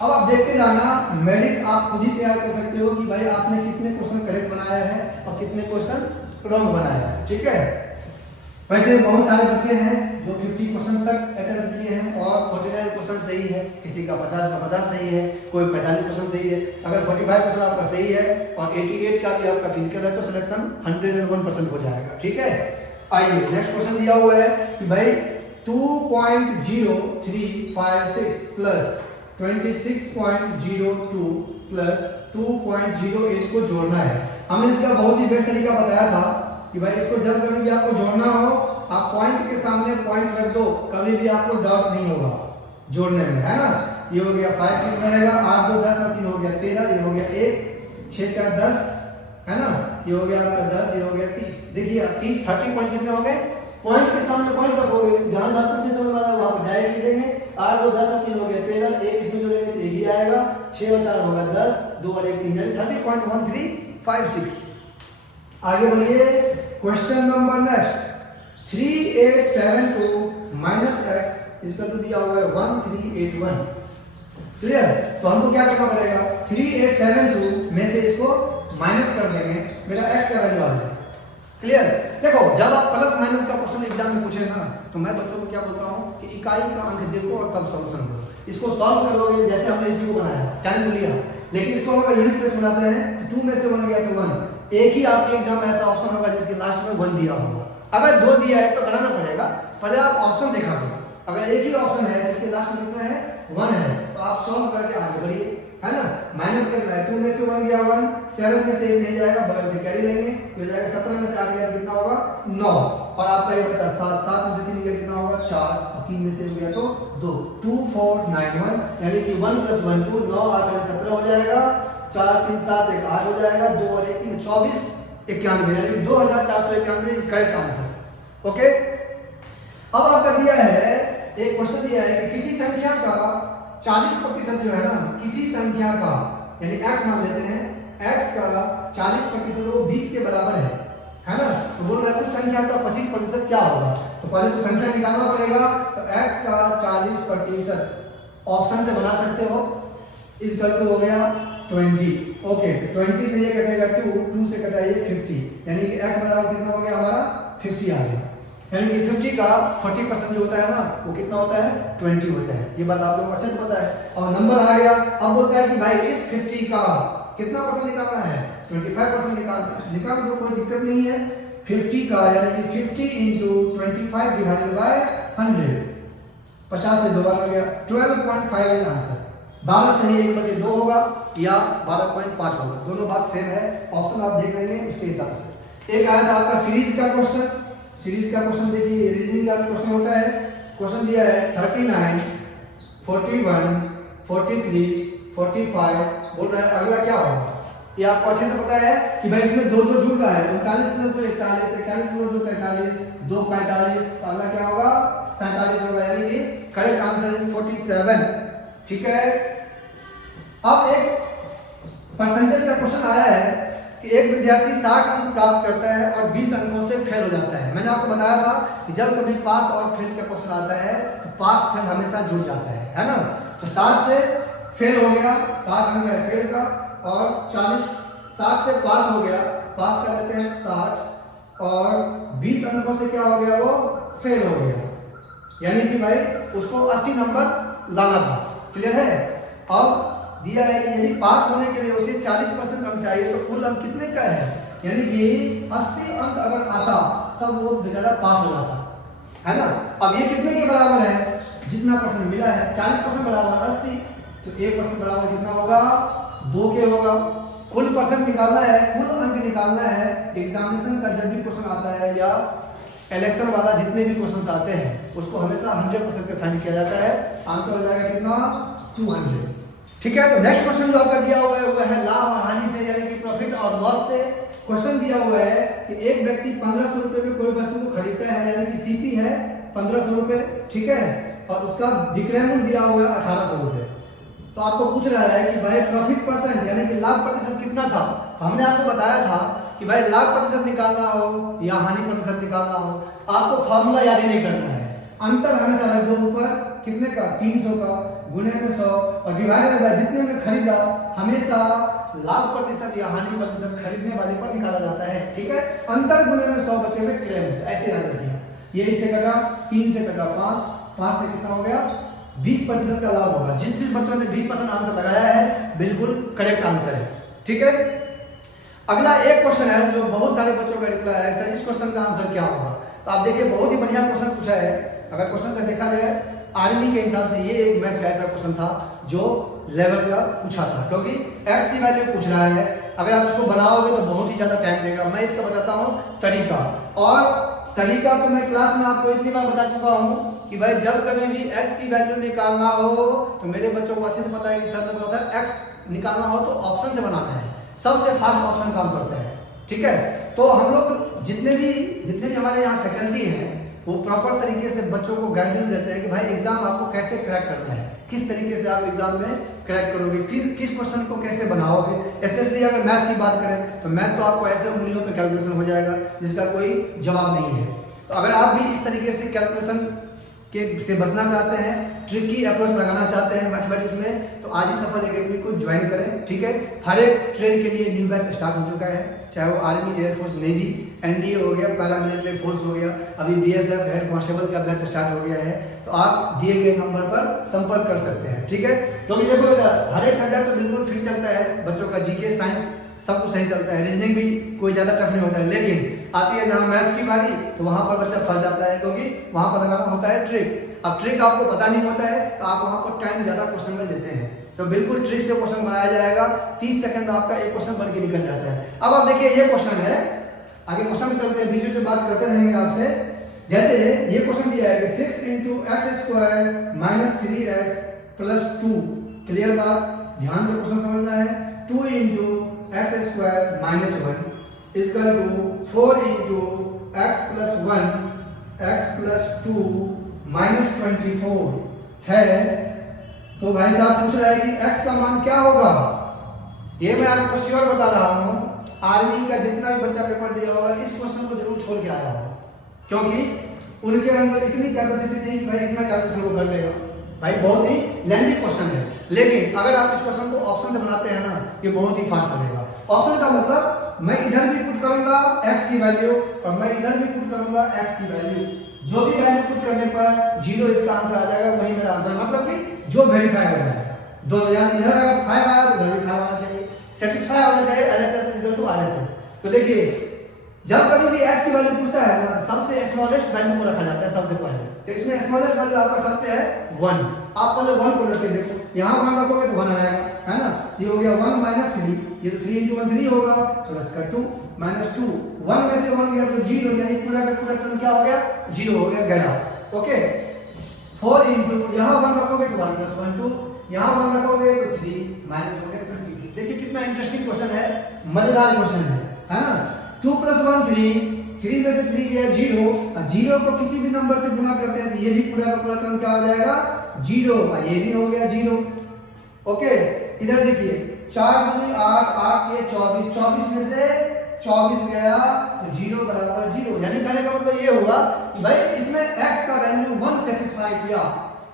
अब आप देखते जाना, मेरिट आप खुद ही तैयार कर सकते हो कि भाई आपने कितने क्वेश्चन करेक्ट बनाया है और कितने क्वेश्चन रॉन्ग बनाया है, ठीक है। वैसे बहुत सारे बच्चे हैं जो 50% तक अटेम्प्ट किए हैं और 49 क्वेश्चन सही है, किसी का 50 का 50 सही है, कोई 45 क्वेश्चन सही है। अगर 45 क्वेश्चन आपका सही है और 88 का भी आपका फिजिकल है तो सिलेक्शन 101% हो जाएगा, ठीक है। आइए नेक्स्ट क्वेश्चन दिया हुआ है कि भाई 2.0356 प्लस 26.02 प्लस 2.08 को जोड़ना है। हमने इसका बहुत ही बेस्ट तरीका बताया था कि भाई इसको जब कभी भी आपको जोड़ना हो, आप पॉइंट के सामने पॉइंट रख दो, कभी भी आपको डाउट नहीं होगा जोड़ने में, है ना। ये हो गया 5 6 रहेगा, 8 2 10 और 3 हो गया 13, ये हो गया 1 6 4 10, है ना। ये हो गया आपका 10, ये हो गया 30। देखिए 30 पॉइंट कितने हो गए, पॉइंट के सामने पॉइंट रखोगे, जहां जहां कुछ समझ में आ रहा है वहां पर डायरेक्ट लिखेंगे। 8 2 10 और 3 हो गया 13, 1 इसमें जोड़ेंगे तो 1 ही आएगा, 6 और 4 होगा 10, 2 और 1 3, 30.1356। आगे बढ़िए, question number next 3872 minus x इसका तो दिया हुआ है 1381। क्लियर, तो हमको क्या करना पड़ेगा, 3872 में से इसको माइनस कर देंगे, मेरा x का वैल्यू आ जाएगा। क्लियर, देखो जब आप प्लस माइनस का क्वेश्चन एग्जाम में पूछे ना, तो मैं बच्चों को क्या बोलता हूँ कि इकाई का अंक देखो और तब सॉल्यूशन करो। इसको सॉल्व करोगे जैसे हमने इसी को बनाया, टाइम तो लिया, लेकिन इसको अगर यूनिट प्लेस बनाते हैं 2 में से 1 गया तो 1, एक ही आपके एग्जाम में ऐसा ऑप्शन होगा जिसके लास्ट में 1 दिया होगा। अगर 2 दिया है तो बनाना पड़ेगा, पहले आप ऑप्शन देखा करो। अगर एक ही ऑप्शन है जिसके लास्ट में कितना है 1 है, तो आप सॉल्व करके आगे बढ़िए, है ना। माइनस करना है, 2 में से 1 गया 1, 7 में से 1 नहीं जाएगा, बगल से कैरी लेंगे तो जाएगा 17 में से 8 गया कितना होगा 9, और आपका ये बचा 7, 7 में से 3 गया कितना होगा 4, और 3 में से 1 गया तो 2, 2 4 9 1, यानी कि 1 + 1 2, 9 8 17 हो जाएगा, 4 3 7 1 8 हो जाएगा, 2 और 1 3 24 91, यानी 2491 करेक्ट आंसर। ओके, अब आपका दिया है एक क्वेश्चन दिया है कि किसी संख्या का 40% जो है ना, किसी संख्या का यानी x मान लेते हैं, x का 40% वो 20 के बराबर है ना। तो बोल रहा है उस संख्या का 25% क्या होगा, तो पहले तो संख्या निकालना पड़ेगा। तो x का 40% ऑप्शन से बना सकते हो, इस गल को हो गया 20। ओके, 20 से ये कटेगा 2, 2 से कटा ये 50, यानी कि x बराबर कितना हो गया हमारा 50 आ गया। यानी कि 50 का 40% जो होता है ना, वो कितना होता है 20 होता है। ये बात आप लोगों को अच्छे से पता है। और नंबर आ गया, अब बोलता है कि भाई इस 50 का कितना परसेंट निकालना है, 25% निकालना है। निकाल दो, कोई दिक्कत नहीं है। 50 का यानी कि 50 × 25 डिवाइडेड बाय 100, 50 से 2 बार हो गया, 12.5 आंसर। 12 से ही 1/2 होगा या 12.5 होगा, दोनों बात सेम है। ऑप्शन आप देख लेंगे उसके हिसाब से। एक आया था आपका सीरीज का क्वेश्चन, सीरीज का क्वेश्चन देखिए, रीजनिंग का क्वेश्चन होता है। क्वेश्चन दिया है 39 41 43 45, बोल रहा है अगला क्या होगा। ये आपको अच्छे से पता है कि भाई इसमें 2 2 जुड़ रहा है, 39 + 2 41, 41 + 2 43, 2 45, अगला क्या होगा 47 होगा, यानी कि करेक्ट आंसर इज 47। ठीक है, अब एक परसेंटेज का क्वेश्चन आया है कि एक विद्यार्थी 60 अंक प्राप्त करता है और 20 अंकों से फेल हो जाता है। मैंने आपको बताया था कि जब कभी पास और फेल का क्वेश्चन आता है तो पास फेल हमेशा जुड़ जाता है ना। तो 60 से फेल हो गया, 60 अंक है फेल का, और 60 से पास हो गया, पास कर लेते हैं 60, और 20 अंकों से क्या हो गया, वो फेल हो गया, यानी कि भाई उसको 80 नंबर लाना था। क्लियर है। अब दिया है कि यदि पास होने के लिए उसे 40% अंक चाहिए, तो कुल अंक कितने का है, यानी कि 80 अंक अगर आता तब वो बेचारा पास हो जाता, है ना। अब ये कितने के बराबर है, जितना परसेंट मिला है 40% बराबर 80, तो 1% बराबर कितना होगा 2 के होगा। कुल परसेंट निकालना है, कुल अंक निकालना है। एग्जामिनेशन का जब भी क्वेश्चन आता है या इलेक्शन वाला जितने भी क्वेश्चन आते हैं उसको हमेशा 100% पे फाइंड किया जाता है। आंसर हो जाएगा कितना 200। ठीक है, तो नेक्स्ट क्वेश्चन जो आपका दिया हुआ है वो है लाभ और हानि से, यानी कि प्रॉफिट और लॉस से। क्वेश्चन दिया हुआ है कि एक व्यक्ति 1500 रुपए में कोई वस्तु को खरीदता है, यानी कि सीपी है 1500 रुपए, ठीक है, और उसका विक्रय मूल्य दिया हुआ है 1800 रुपए। तो आपको पूछ रहा है कि भाई प्रॉफिट परसेंट यानी कि लाभ प्रतिशत कितना था। हमने आपको बताया था कि भाई लाभ प्रतिशत निकालना हो या हानि प्रतिशत निकालना हो, आपको फॉर्मूला याद ही नहीं करना है, अंतर हमेशा रख दो ऊपर कितने का 300 का गुने में 100 और डिवाइडेड बाय जितने में खरीदा हमेशा लाभ प्रतिशत या हानि प्रतिशत खरीदने वाले पर निकाला जाता है। ठीक है, अंतर गुने में 100 बचे में क्लेम, ऐसे याद रखिए। ये इससे कटा 3 से कटा 5 से कितना हो गया 20% का लाभ होगा। जिस जिस बच्चों ने 20% आंसर लगाया है बिल्कुल करेक्ट आंसर है। ठीक है, अगला एक क्वेश्चन है जो बहुत सारे बच्चों का रिप्लाई है सर इस क्वेश्चन का आंसर क्या होगा। तो आप देखिए बहुत ही बढ़िया क्वेश्चन पूछा है। अगर क्वेश्चन का देखा जाए आर्मी के हिसाब से ये एक मैथ का ऐसा क्वेश्चन था जो लेवल का पूछा था, क्योंकि x की वैल्यू पूछ रहा है। अगर आप इसको बनाओगे तो बहुत ही ज्यादा टाइम लेगा। मैं इसका बताता हूँ तरीका, और तरीका तो मैं क्लास में आपको इतनी बार बता चुका हूँ कि भाई जब कभी भी x की वैल्यू निकालना हो तो मेरे बच्चों को अच्छे से पता है कि सर ने बोला था x निकालना हो तो ऑप्शन से बनाना है, सबसे फास्ट ऑप्शन काम करता है। ठीक है, तो हम लोग जितने भी हमारे यहाँ फैकल्टी हैं वो प्रॉपर तरीके से बच्चों को गाइडेंस देते हैं कि भाई एग्जाम आपको कैसे क्रैक करना है, किस तरीके से आप एग्जाम में क्रैक करोगे, किस क्वेश्चन को कैसे बनाओगे। स्पेशली अगर मैथ की बात करें तो मैथ तो आपको ऐसे उंगलियों पे कैलकुलेशन हो जाएगा जिसका कोई जवाब नहीं है। तो अगर आप भी इस तरीके से कैलकुलेशन के से बचना चाहते हैं, ट्रिकी अप्रोच लगाना चाहते हैं मैथमेटिक्स में, तो आज ही सफल एकेडमी को ज्वाइन करें। ठीक है, हर एक ट्रेड के लिए न्यू बैच स्टार्ट हो चुका है, चाहे वो आर्मी, एयरफोर्स, नेवी, एनडीए हो गया, पैरामिलिट्री फोर्स हो गया, अभी बीएसएफ हेड कांस्टेबल का बैच स्टार्ट हो गया है। तो आप दिए गए नंबर पर संपर्क कर सकते हैं। ठीक है, तो देखो हर एक सब्जेक्ट तो बिल्कुल फिट चलता है, बच्चों का जीके, साइंस सब कुछ सही चलता है, रीजनिंग भी कोई ज्यादा टफ नहीं होता है। लेकिन आती है जहाँ मैथ की बारी तो वहां पर बच्चा फंस जाता है, क्योंकि वहां पर लगाना होता है ट्रिक। अब ट्रिक आपको पता नहीं होता है तो आप वहां पर टाइम ज्यादा क्वेश्चन में लेते हैं। तो बिल्कुल ट्रिक से क्वेश्चन बनाया जाएगा, 30 सेकंड में आपका एक क्वेश्चन बन के निकल जाता है। अब आप देखिए ये क्वेश्चन है, आगे क्वेश्चन में चलते हैं, बीच में बात करते रहेंगे आपसे। जैसे ये क्वेश्चन दिया है कि 6 × x² - 3x + 2, क्लियर बात, ध्यान से क्वेश्चन समझना है। 2 × x² - 1 = 4 × x + 1 x + 2 -24 है। तो भाई साहब पूछ रहा है कि x का मान क्या होगा। ये मैं आपको श्योर बता रहा हूं, आर्मी का जितना भी बच्चा पेपर दिया होगा इस क्वेश्चन को जरूर छोड़ के आया होगा, क्योंकि उनके अंदर इतनी कैपेसिटी नहीं कि भाई इतना कैलकुलेशन को कर लेगा। भाई बहुत ही लेंथी क्वेश्चन है, लेकिन अगर आप इस क्वेश्चन को ऑप्शन से बनाते हैं ना, ये बहुत ही फास्ट बनेगा। ऑप्शन का मतलब मैं इधर भी पुट करूंगा x की वैल्यू और मैं इधर भी पुट करूंगा x की वैल्यू, जो भी वैल्यू पुट करने पर 0 इसका आंसर आ जाएगा, वही मेरा आंसर, मतलब कि जो वेरीफाई हो जाएगा। दोनों यानी इधर अगर 5 आया तो इधर भी 5 आना चाहिए, सेटिस्फाई होना चाहिए LHS = RHS। तो देखिए जब कभी भी x की वैल्यू पूछता है ना, सबसे स्मॉलेस्ट वैल्यू को रखा जाता है सबसे पहले। तो इसमें स्मॉलेस्ट वैल्यू आपका सबसे है 1। आप पहले 1 को रख के देखो, यहां 1 रखोगे तो 1 आएगा, है ना। ये हो गया 1 - 3, ये तो 3 × 1 3 होगा, प्लस का 2 -2, 1 में से 1 गया तो 0, यानी पूरा का पूरा टर्म क्या हो गया 0 हो गया, गया। ओके, 4 × यहां 1 रखोगे तो 1 + 1 2, यहां 1 रखोगे तो 3 माइनस हो गया 20। देखिए कितना इंटरेस्टिंग क्वेश्चन है, मजेदार क्वेश्चन है ना। 2 + 1 3, 3 में से 3 गया 0, और 0 को किसी भी नंबर से गुना करते हैं तो ये भी पूरा का पूरा टर्म क्या हो जाएगा 0, और ये भी हो गया 0। ओके, इधर देखिए 4 × 8 8 ये 24, 24 में से 24 गया तो 0 = 0, यानी कहने का मतलब ये हुआ कि भाई इसमें x का वैल्यू 1 सेटिस्फाई किया।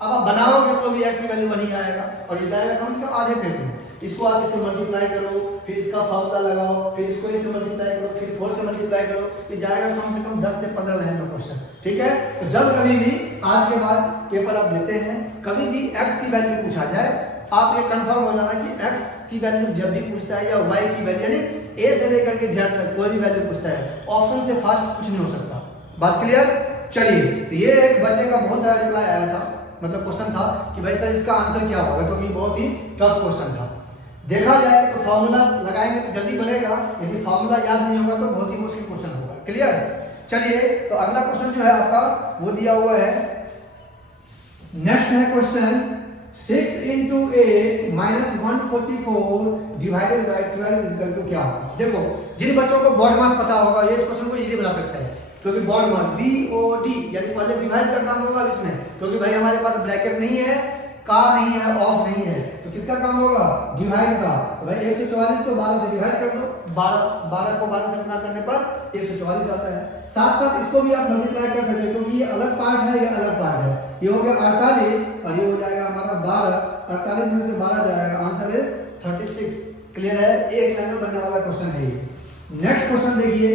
अब आप बनाओगे तो भी x की वैल्यू 1 ही आएगा, और ये जाएगा कम से कम आधे पेज में। इसको आप इससे मल्टीप्लाई करो, फिर इसका फॉर्मूला लगाओ, फिर इसको इससे मल्टीप्लाई करो, फिर 4 से मल्टीप्लाई करो, ये जाएगा कम से कम 10 से 15 लाइन का क्वेश्चन। ठीक है, तो जब कभी भी आज के बाद पेपर आप देते हैं, कभी भी x की वैल्यू पूछा जाए, आप ये कंफर्म हो जाना कि x की वैल्यू जब भी पूछता है या y की वैल्यू, यानी a से लेकर के z तक कोई भी वैल्यू पूछता है, ऑप्शन से फास्ट कुछ नहीं हो सकता। बात क्लियर। चलिए, तो ये एक बच्चे का बहुत सारा रिप्लाई आया था, मतलब क्वेश्चन था कि भाई सर इसका आंसर क्या होगा, क्योंकि बहुत ही टफ क्वेश्चन था। देखा जाए तो फार्मूला लगाएंगे तो जल्दी बनेगा, लेकिन फार्मूला याद नहीं होगा तो बहुत ही मुश्किल क्वेश्चन होगा। क्लियर। चलिए, तो अगला क्वेश्चन जो है आपका वो दिया हुआ है, नेक्स्ट है क्वेश्चन 6 × 8 - 144 / 12 = क्या होगा। देखो जिन बच्चों को बॉड मास पता होगा ये इस क्वेश्चन को इजीली बना सकते हैं, क्योंकि बॉड मास BOD यानी पहले डिवाइड करना होगा इसमें, क्योंकि भाई हमारे पास ब्रैकेट नहीं है, का नहीं है, ऑफ नहीं है, तो किसका काम होगा? डिवाइड का। तो भाई 144 को 12 से डिवाइड कर दो, 12 को 12 से गुणा करने पर 144 आता है। साथ साथ इसको भी आप मल्टीप्लाई कर सकते हो, क्योंकि ये अलग पार्ट है, ये अलग पार्ट है। ये हो गया 48 और ये हो जाएगा हमारा 12, 48 में से 12 जाएगा, आंसर इज 36। क्लियर है? एक लाइन में बनने वाला क्वेश्चन है ये। नेक्स्ट क्वेश्चन देखिए,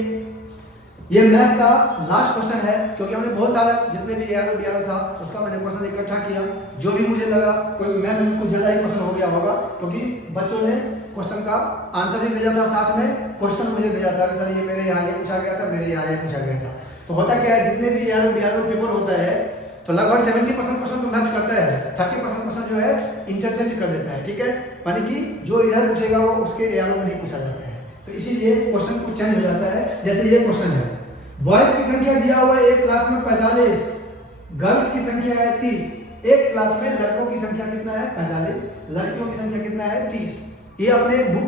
ये मैथ का लास्ट क्वेश्चन है, क्योंकि हमने बहुत सारा जितने भी एआरओ था उसका मैंने क्वेश्चन इकट्ठा किया। जो भी मुझे लगा कोई मैथ में कुछ ज्यादा ही क्वेश्चन हो गया होगा, क्योंकि बच्चों ने क्वेश्चन का आंसर भी भेजा था, साथ में क्वेश्चन मुझे भेजा था कि सर ये मेरे यहाँ ये पूछा गया था, मेरे यहाँ ये पूछा गया था। तो होता क्या है, जितने भी एआरओ पेपर होता है तो लगभग 70% क्वेश्चन तो मैच करता है, 30% क्वेश्चन जो है इंटरचेंज कर देता है। ठीक है, यानी कि जो इधर पूछेगा वो उसके एआरओ में नहीं पूछा जाता है, तो इसीलिए क्वेश्चन कुछ चेंज हो जाता है। जैसे ये क्वेश्चन है, बॉयज की संख्या दिया हुआ है एक क्लास में 45, गर्ल्स की संख्या है 30। एक क्लास में लड़कों की संख्या कितना है? 45, लड़कियों की संख्या कितना है? 30। ये अपने बुक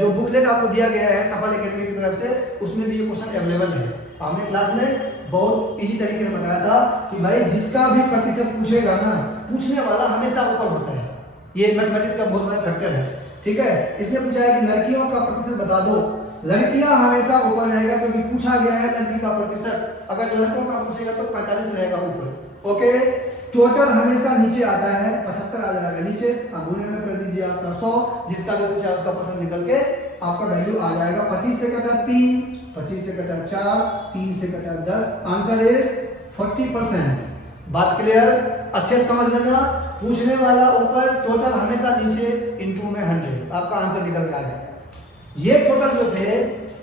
जो बुकलेट आपको दिया गया है सफल एकेडमी की तरफ से, उसमें भी ये क्वेश्चन अवेलेबल है। हमने क्लास में बहुत इजी तरीके से बताया था कि भाई जिसका भी प्रतिशत पूछेगा ना, पूछने वाला हमेशा ऊपर होता है। ये मैथमेटिक्स का बहुत बड़ा फैक्टर है। ठीक है, इसने पूछा है कि लड़कियों का प्रतिशत बता दो, लड़कियां हमेशा ऊपर रहेगा, क्योंकि पूछा गया है लड़की का प्रतिशत। अगर लड़कों का पूछेगा तो 45 रहेगा ऊपर। ओके, टोटल हमेशा नीचे आता है, 75 आ जाएगा नीचे, गुणे में कर दीजिए आपका 100, जिसका भी पूछा उसका परसेंट निकल के आपका वैल्यू आ जाएगा। 25 से कटा 3, 25 से कटा 4, 3 से कटा 10, आंसर इज 40%। बात क्लियर? अच्छे से समझ लेना, पूछने वाला ऊपर, टोटल हमेशा नीचे, इनटू में 100, आपका आंसर निकल के आ जाएगा। ये टोटल जो थे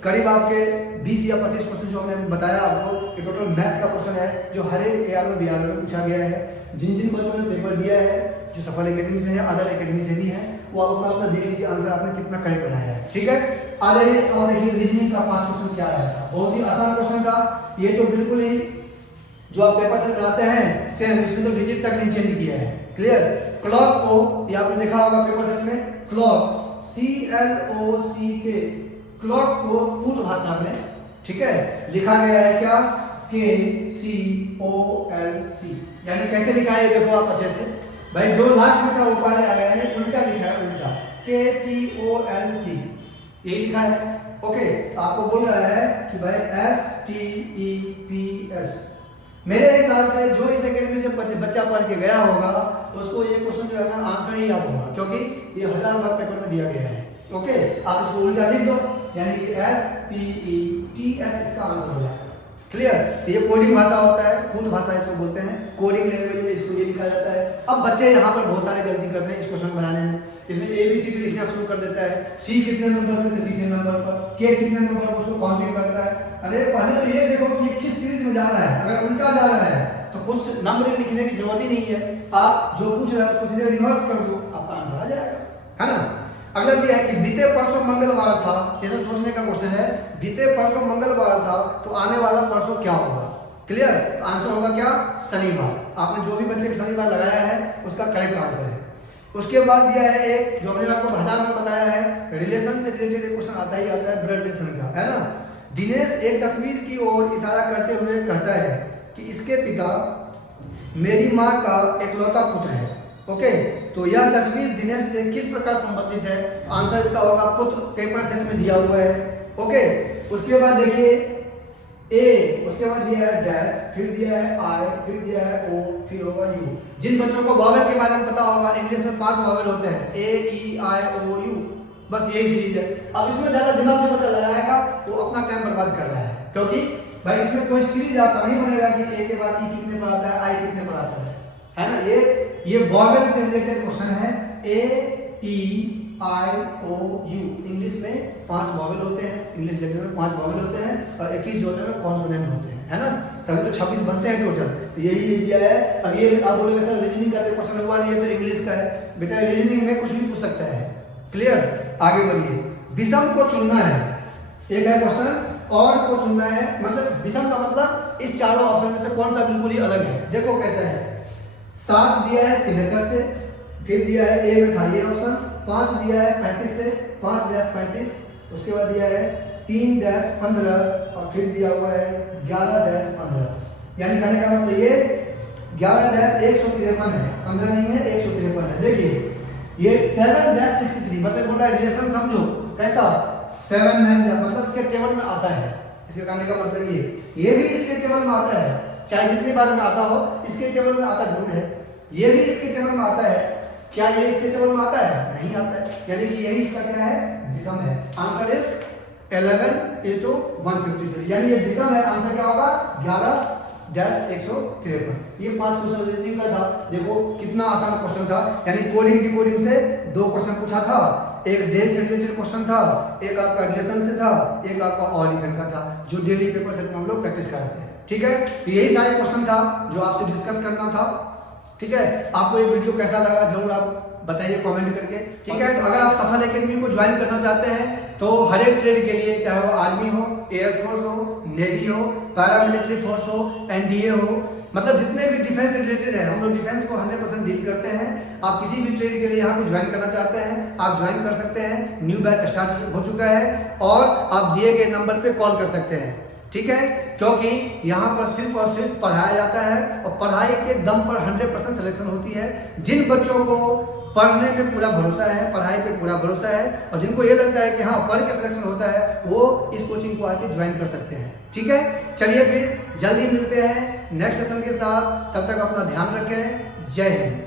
करीब आपके 20 या 25 क्वेश्चन जो हमने बताया आपको, ये टोटल मैथ का क्वेश्चन है जो हर एक एआरओ बीआरओ में पूछा गया है। जिन जिन बच्चों ने पेपर दिया है, जो सफल एकेडमी से है, अदर एकेडमी से भी है, वो आप अपना देख लीजिए आंसर आपने कितना करेक्ट बनाया है। ठीक है, आ जाइए और देखिए रीजनिंग का 5 क्वेश्चन क्या आया था। बहुत ही आसान क्वेश्चन था ये, तो बिल्कुल ही जो आप पेपर से बनाते हैं सेम, इसमें तो डिजिट तक नहीं चेंज किया है। क्लियर? क्लॉक को, ये आपने देखा होगा पेपर सेट में, क्लॉक CLOCK, क्लॉक को पूर्ण भाषा में, ठीक है, लिखा गया है क्या? KCOLC। यानी कैसे लिखा है देखो आप अच्छे से, भाई जो लास्ट में था वो पहले आ गया, यानी उल्टा लिखा है, उल्टा KCOLC ये लिखा है। ओके, आपको बोल रहा है कि भाई STEPS। मेरे हिसाब से जो इस एकेडमी से बच्चा पढ़ के गया होगा उसको ये क्वेश्चन जो है ना आंसर ही याद होगा, क्योंकि ये 1000 बार पेपर में दिया गया है। ओके, आप इसको उल्टा लिख दो, यानी कि SPETS इसका आंसर हो जाएगा। क्लियर? ये कोडिंग भाषा होता है, पूर्ण भाषा इसको बोलते हैं, कोडिंग लैंग्वेज में इसको ये लिखा जाता है। अब बच्चे यहाँ पर बहुत सारे गलती करते हैं इस क्वेश्चन बनाने में, इसमें ABCD लिखना शुरू कर देता है, C कितने नंबर पर, तीसरे नंबर पर, K कितने नंबर पर, उसको काउंटिंग करता है। अरे पहले तो ये देखो कि किस सीरीज में जा रहा है, अगर उल्टा जा रहा है तो कुछ नंबर लिखने की जरूरत ही नहीं है, आप जो पूछ रहे हैं उसको सीधे रिवर्स कर दो, आपका आंसर आ जाएगा, है ना। अगला दिया है कि बीते परसों मंगलवार था, जैसे सोचने का क्वेश्चन है, बीते परसों मंगलवार था तो आने वाला परसों क्या होगा? क्लियर? तो आंसर होगा क्या? शनिवार। आपने जो भी बच्चे शनिवार लगाया है उसका करेक्ट आंसर है। उसके बाद दिया है एक जो हमने आपको 1000 में बताया है, रिलेशन से रिलेटेड एक क्वेश्चन आता ही आता है, ब्लड रिलेशन का, है ना। दिनेश एक तस्वीर की ओर इशारा करते हुए कहता है कि इसके पिता मेरी माँ का इकलौता पुत्र है। ओके, तो यह तस्वीर दिनेश से किस प्रकार संबंधित है? आंसर इसका होगा पुत्र, पेपर सेट में दिया हुआ है। ओके, उसके बाद देखिए ए, उसके बाद दिया है डैश, फिर दिया है आई, फिर दिया है ओ, फिर होगा यू। जिन बच्चों को वॉवेल के बारे में पता होगा, इंग्लिश में 5 वॉवेल होते हैं, ए ई आई ओ यू, बस यही सीरीज है। अब इसमें ज्यादा दिमाग जो बच्चा लगाएगा वो अपना टाइम बर्बाद कर रहा है, क्योंकि भाई इसमें कोई सीरीज आपका नहीं बनेगा कि ए के बाद ई कितने पर आता है, आई कितने पर आता है ना। ये वॉवेल से रिलेटेड क्वेश्चन है, ए ई आई ओ यू। इंग्लिश में 5 वॉवेल होते हैं, इंग्लिश लेक्चर में 5 वॉवेल होते हैं और 21 जो है कॉन्सोनेंट होते हैं, है ना। तभी तो 26 बनते हैं टोटल, तो यही दिया है। अब ये आप बोलोगे सर रीजनिंग का क्वेश्चन हुआ नहीं है तो इंग्लिश का है, बेटा रीजनिंग में कुछ भी पूछ सकता है। क्लियर? आगे बढ़िए, विषम को चुनना है, एक है क्वेश्चन, और को चुनना है, मतलब विषम का मतलब इस चारों ऑप्शन में से कौन सा बिल्कुल ही अलग है। देखो कैसा है, 7 दिया है 63 से, फिर दिया है ए में था ये ऑप्शन, 5 दिया है 35 से, 5-35, उसके बाद दिया है 3-15 और फिर दिया हुआ है 11-15। यानी कहने का मतलब ये 11-153 है, 15 नहीं है, 153 है। देखिए ये 7-63 मतलब बोला रिलेशन समझो कैसा 7 9 मतलब इसके टेबल में आता है। इसके कहने का मतलब ये भी इसके टेबल में आता है, चाहे जितनी बार में आता हो इसके टेबल में आता जरूर है। ये भी इसके टेबल में आता है, क्या ये इसके टेबल में आता है? नहीं आता है, यानी कि यही इसका क्या है? विषम है। आंसर इज 11:153, यानी ये विषम है। आंसर क्या होगा? 11-153। ये 5 क्वेश्चन रीजनिंग का था। देखो कितना आसान क्वेश्चन था, यानी कोडिंग डिकोडिंग से 2 क्वेश्चन पूछा था, एक डे से रिलेटेड क्वेश्चन था, एक आपका रिलेशन से था, एक आपका ऑल इवेंट का था, जो डेली पेपर सेट में हम लोग प्रैक्टिस करते हैं। ठीक है, तो यही सारे क्वेश्चन था जो आपसे डिस्कस करना था। ठीक है, आपको ये वीडियो कैसा लगा जरूर आप बताइए कमेंट करके। ठीक है, तो अगर आप सफल एकेडमी को ज्वाइन करना चाहते हैं तो हर एक ट्रेड के लिए, चाहे वो आर्मी हो, एयरफोर्स हो, नेवी हो, पैरामिलिट्री फोर्स हो, एनडीए हो, मतलब जितने भी डिफेंस रिलेटेड है, हम लोग डिफेंस को 100% डील करते हैं। आप किसी भी ट्रेड के लिए यहाँ पे ज्वाइन करना चाहते हैं, आप ज्वाइन कर सकते हैं। न्यू बैच स्टार्ट हो चुका है और आप दिए गए नंबर पे कॉल कर सकते हैं। ठीक है, क्योंकि यहाँ पर सिर्फ और सिर्फ पढ़ाया जाता है और पढ़ाई के दम पर 100% सिलेक्शन होती है। जिन बच्चों को पढ़ने पे पूरा भरोसा है, पढ़ाई पे पूरा भरोसा है और जिनको ये लगता है कि हाँ पढ़ के सिलेक्शन होता है, वो इस कोचिंग को आके ज्वाइन कर सकते हैं। ठीक है, चलिए फिर जल्दी मिलते हैं नेक्स्ट सेशन के साथ। तब तक अपना ध्यान रखें। जय हिंद।